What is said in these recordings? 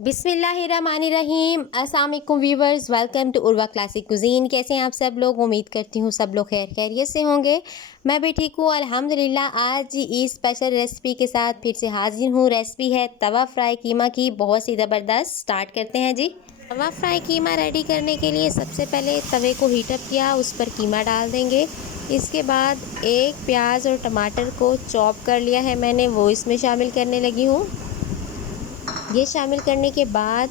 बिस्मिल्लाहिर्रहमानिर्रहीम। अस्सलाम वालेकुम viewers, welcome to Urwa classic cuisine. कैसे हैं आप सब लोग? उम्मीद करती हूँ सब लोग खैरियत से होंगे। मैं भी ठीक हूँ अल्हम्दुलिल्लाह। आज इस स्पेशल रेसिपी के साथ फिर से हाजिर हूँ। रेसिपी है तवा फ्राई कीमा की, बहुत सी ज़बरदस्त। स्टार्ट करते हैं जी। तवा फ्राई कीमा रेडी करने के लिए सबसे पहले तवे को हीटअप किया, उस पर कीमा डाल देंगे। इसके बाद एक प्याज और टमाटर को चॉप कर लिया है मैंने, वो इसमें शामिल करने लगी हूँ। ये शामिल करने के बाद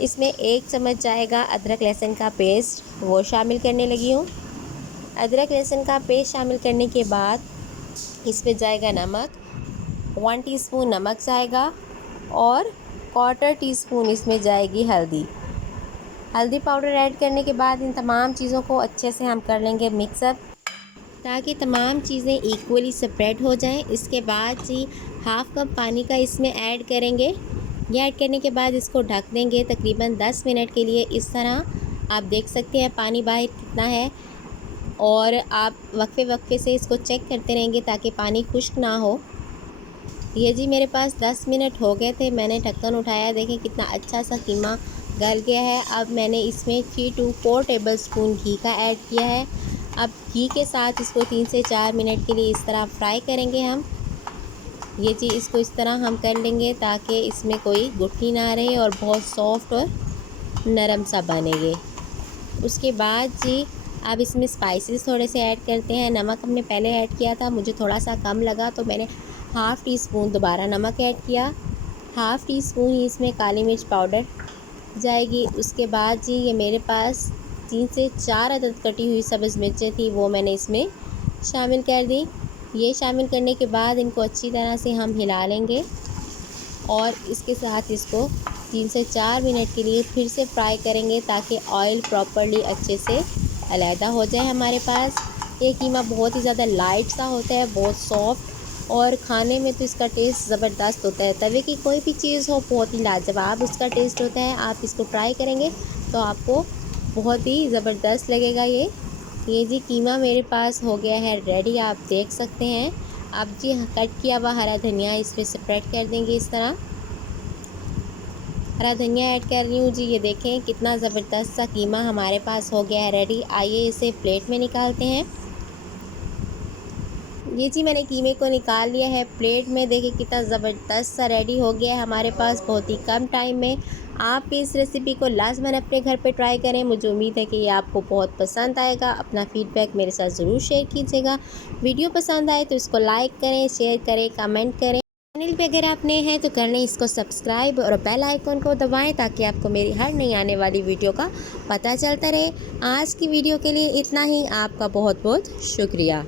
इसमें 1 चम्मच जाएगा अदरक लहसुन का पेस्ट, वो शामिल करने लगी हूँ। अदरक लहसुन का पेस्ट शामिल करने के बाद इसमें जाएगा नमक, 1 टीस्पून नमक जाएगा और 1/4 टीस्पून इसमें जाएगी हल्दी पाउडर ऐड करने के बाद इन तमाम चीज़ों को अच्छे से हम कर लेंगे मिक्सअप, ताकि तमाम चीज़ें इक्वली स्प्रेड हो जाएं। इसके बाद जी 1/2 कप पानी का इसमें ऐड करेंगे। ये ऐड करने के बाद इसको ढक देंगे तकरीबन 10 मिनट के लिए। इस तरह आप देख सकते हैं पानी बाहर कितना है, और आप वक्फे से इसको चेक करते रहेंगे ताकि पानी खुश्क ना हो। ये जी मेरे पास 10 मिनट हो गए थे, मैंने ढक्कन उठाया, देखें कितना अच्छा सा कीमा गल गया है। अब मैंने इसमें 3 to 4 टेबल स्पून घी का ऐड किया है। अब घी के साथ इसको 3 से 4 मिनट के लिए इस तरह फ्राई करेंगे हम। ये जी इसको इस तरह हम कर लेंगे ताकि इसमें कोई गुठली ना रहे और बहुत सॉफ्ट और नरम सा बनेंगे। उसके बाद जी अब इसमें स्पाइसेस थोड़े से ऐड करते हैं। नमक हमने पहले ऐड किया था, मुझे थोड़ा सा कम लगा तो मैंने 1/2 टीस्पून दोबारा नमक ऐड किया। 1/2 टीस्पून ही इसमें काली मिर्च पाउडर जाएगी। उसके बाद जी ये मेरे पास 3 से 4 अदद कटी हुई सब्ज़ मिर्चें थी, वो मैंने इसमें शामिल कर दी। ये शामिल करने के बाद इनको अच्छी तरह से हम हिला लेंगे और इसके साथ इसको 3 से 4 मिनट के लिए फिर से फ्राई करेंगे ताकि ऑयल प्रॉपर्ली अच्छे से अलहदा हो जाए हमारे पास। ये कीमा बहुत ही ज़्यादा लाइट सा होता है, बहुत सॉफ्ट, और खाने में तो इसका टेस्ट ज़बरदस्त होता है। तवे की कोई भी चीज़ हो बहुत ही लाजवाब उसका टेस्ट होता है। आप इसको ट्राई करेंगे तो आपको बहुत ही ज़बरदस्त लगेगा। ये जी कीमा मेरे पास हो गया है रेडी, आप देख सकते हैं। अब जी कट किया हुआ हरा धनिया इस पर स्प्रेड कर देंगे। इस तरह हरा धनिया ऐड कर रही हूँ जी। ये देखें कितना ज़बरदस्त सा कीमा हमारे पास हो गया है रेडी। आइए इसे प्लेट में निकालते हैं। ये जी मैंने कीमे को निकाल लिया है प्लेट में। देखिए कितना ज़बरदस्त सा रेडी हो गया है हमारे पास बहुत ही कम टाइम में। आप भी इस रेसिपी को लाज़मन अपने घर पे ट्राई करें। मुझे उम्मीद है कि ये आपको बहुत पसंद आएगा। अपना फ़ीडबैक मेरे साथ ज़रूर शेयर कीजिएगा। वीडियो पसंद आए तो इसको लाइक करें, शेयर करें, कमेंट करें। चैनल पे अगर आप नए हैं तो कर लें इसको सब्सक्राइब और बेल आइकन को दबाएं ताकि आपको मेरी हर नई आने वाली वीडियो का पता चलता रहे। आज की वीडियो के लिए इतना ही। आपका बहुत बहुत शुक्रिया।